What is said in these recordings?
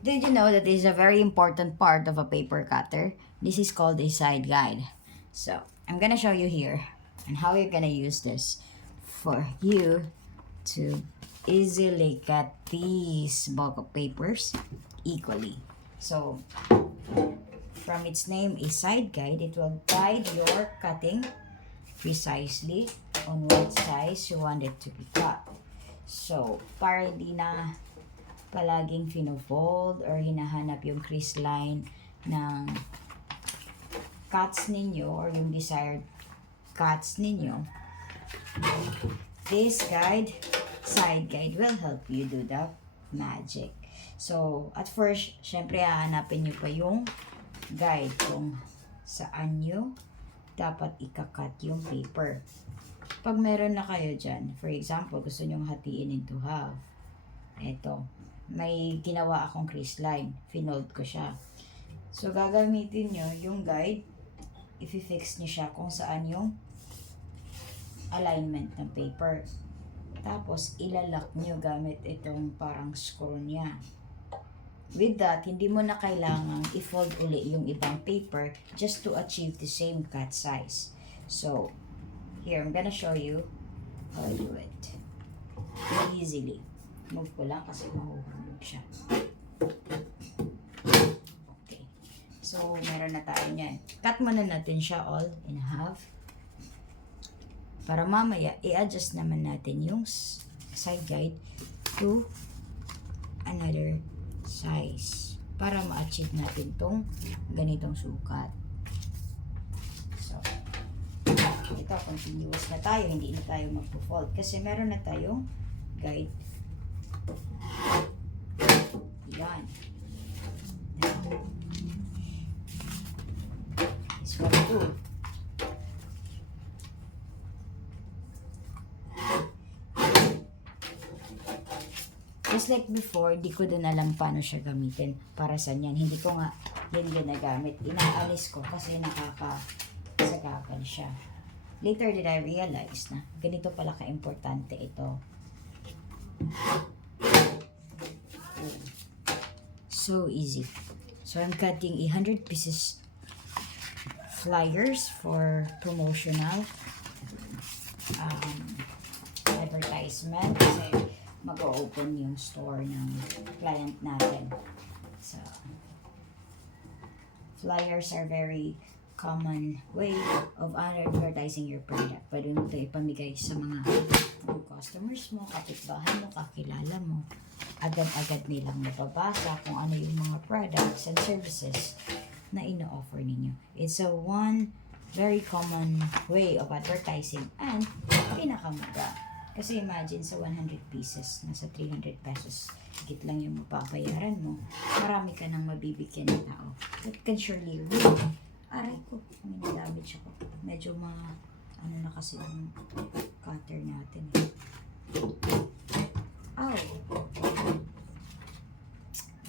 Did you know that this is a very important part of a paper cutter? This is called a side guide. So, I'm gonna show you here and how you're gonna use this for you to easily cut these bulk of papers equally. So, from its name, a side guide, it will guide your cutting precisely on what size you want it to be cut. So, para hindi na palaging fino-fold or hinahanap yung crease line ng cuts ninyo or yung desired cuts ninyo, this side guide will help you do the magic. So, at first, syempre hahanapin nyo pa yung guide kung saan nyo dapat ikakat yung paper. Pag meron na kayo dyan, for example, gusto nyong hatiin into half, eto, may ginawa akong crease line. Finold ko siya. So, gagamitin nyo yung guide. I-fix nyo siya kung saan yung alignment ng paper. Tapos, ilalak nyo gamit itong parang screw niya. With that, hindi mo na kailangang i-fold uli yung ibang paper just to achieve the same cut size. So, here, I'm gonna show you how I do it. Easily. Move ko lang kasi mahuhulog siya. Okay. So, meron na tayo niyan. Cut muna natin siya all in half. Para mamaya, i-adjust naman natin yung side guide to another size. Para ma-achieve natin tong ganitong sukat. So, ito, continuous na tayo. Hindi na tayo magpo-fold. Kasi meron na tayong guide. Yan. This one too. Just like before, di ko din alam paano siya gamitin. Para saan yan. Hindi ko nga yan ginagamit. Inaalis ko kasi nakakasagapan siya. Later did I realize na ganito pala ka-importante ito. So easy. So I'm cutting 100 pieces flyers for promotional advertisement kasi mag-open yung store ng client natin. So flyers are very common way of advertising your product. Pwede mo ito ipamigay sa mga customers mo, kapitbahay mo, kakilala mo. Agad-agad nilang mababasa kung ano yung mga products and services na ino-offer ninyo. It's a one very common way of advertising and pinakamura. Kasi imagine sa 100 pieces, nasa 300 pesos, higit lang yung mapapayaran mo. Marami ka nang mabibigyan ng tao. That can surely win. Aray ko, may na-damage ako. Medyo ano na kasi ang cutter natin. Oh.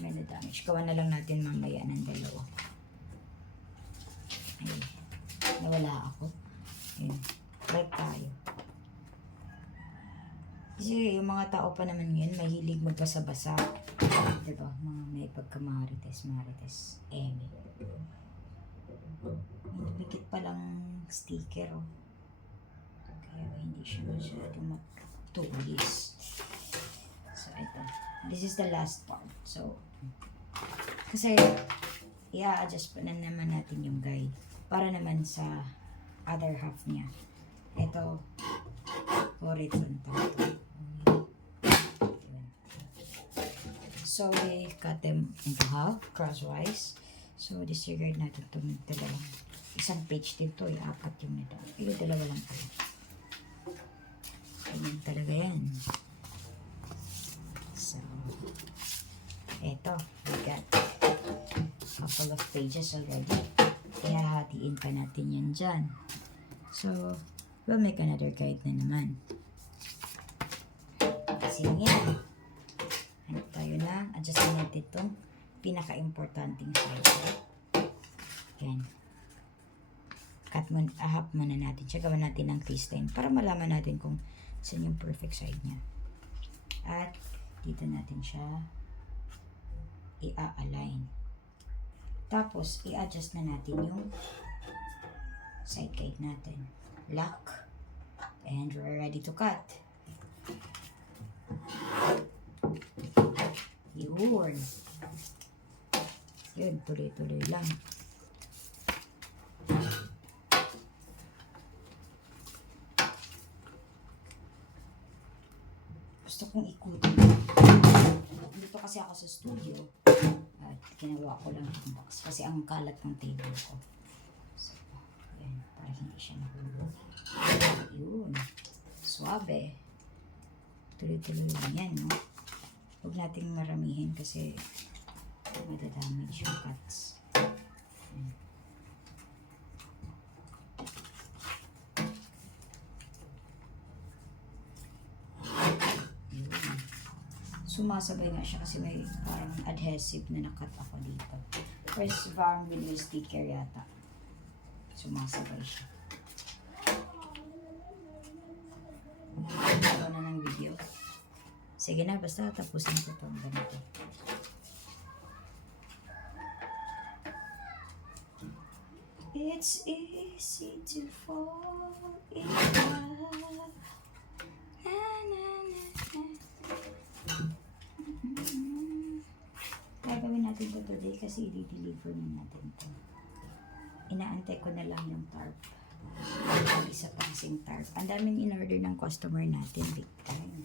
May na-damage. Gawa na lang natin mamaya ng dalawa. Ay, nawala ako. Ayun. Break tayo. Kasi yung mga tao pa naman ngayon, mahilig magbasa-basa. Diba? Mga may pagkamarites. May dumikit palang sticker, oh. Kaya hindi siya masyadong matulis. So, ito. This is the last part. So, kasi, i-adjust pa na naman natin yung guide para naman sa other half niya. Ito, horizontal. So, we cut them into half, crosswise. So, disregard natin itong dalawang. Isang page din to, apat yung nito. Yung dalawa lang pala. Ganyan talaga yan. So, eto, we got couple of pages already. Kaya hatiin pa natin yan dyan. So, we'll make another guide na naman. Kasi yan. Ano tayo na? Adjust natin itong pinaka-importanting size. Yan. Ahap muna natin siya. Gawan natin ng crease line para malaman natin kung saan yung perfect side niya. At dito natin siya i-align. Tapos, i-adjust na natin yung side guide natin. Lock. And we're ready to cut. Yun. Yun, tuloy-tuloy lang. Gusto kong ikutin. Dito kasi ako sa studio. At ginawa ko lang yung box. Kasi ang kalat ng table ko. So, yan. Para hindi siya nahulog. Yun. Suabe. Tuloy-tuloy lang yan, no? Huwag nating maramihin kasi madadamage yung cuts. Yan. Sumasabay nga siya kasi may parang adhesive na nakat ako dito. First varm with the sticker yata. Sumasabay siya. Gawa na ng video. Sige na, basta tapusin ko itong ganito. It's easy to fall in love. Na, na, na, na. Gagawin natin ito today kasi i-deliver na natin ito. Inaantay ko na lang yung tarp. Isa pa kasing tarp. Ang daming in-order ng customer natin. Big time.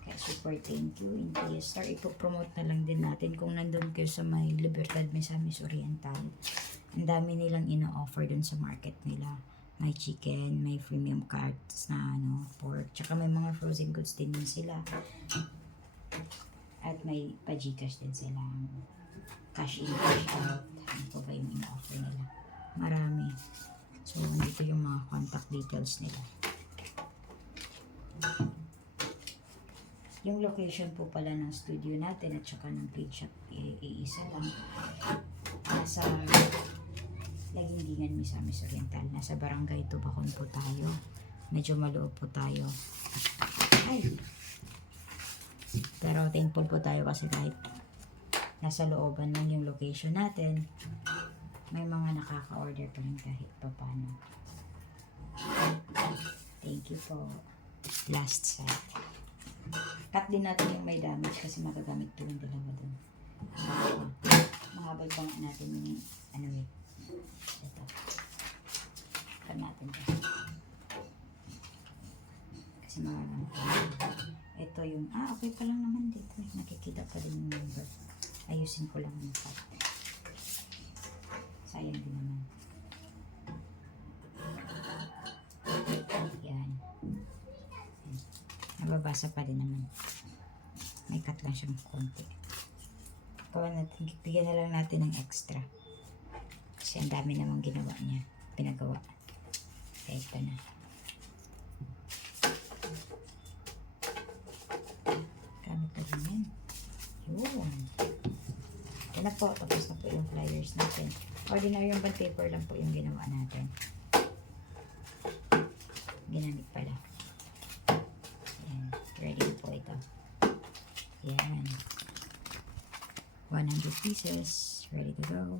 Kaya super thank you. In TSR, ipopromote na lang din natin kung nandun kayo sa may Libertad, Misamis Oriental. Ang dami nilang ina-offer dun sa market nila. May chicken, may premium cuts na pork. Tsaka may mga frozen goods din sila. At may pa-Gcash din sila. Cash in, cash out. Ano po ba yung ina-offer nila? Marami. So, dito yung mga contact details nila. Yung location po pala ng studio natin at saka ng page shop, iisa lang. Nasa Lagindingan, Misamis Oriental. Nasa Barangay Tubacon po tayo. Medyo maloob po tayo. Ay! Pero thankful po tayo kasi kahit nasa looban lang yung location natin, may mga nakaka-order pa rin kahit pa paano. Thank you po. Last set. Cut din natin yung may damage kasi magagamit po yung dalawa dun. Mahabal pa nga natin yung ito. Cut natin ito. Kasi magagamit pa. Ito yung, okay pa lang naman dito. Nakikita pa din yung number. Ayusin ko lang yung cut. Sayang din naman. Yan. Nababasa pa din naman. May cut lang siyang konti. Bigyan na lang natin ng extra. Kasi ang dami namang ginawa niya. Pinagawa. Kaya ito na. Gamit na rin yan. Yun. Ito na po. Tapos na po yung flyers natin. Ordinary yung bond paper lang po yung ginawa natin. Ginamit pala. Yan. Ready na po ito. Yan. 100 pieces. Ready to go.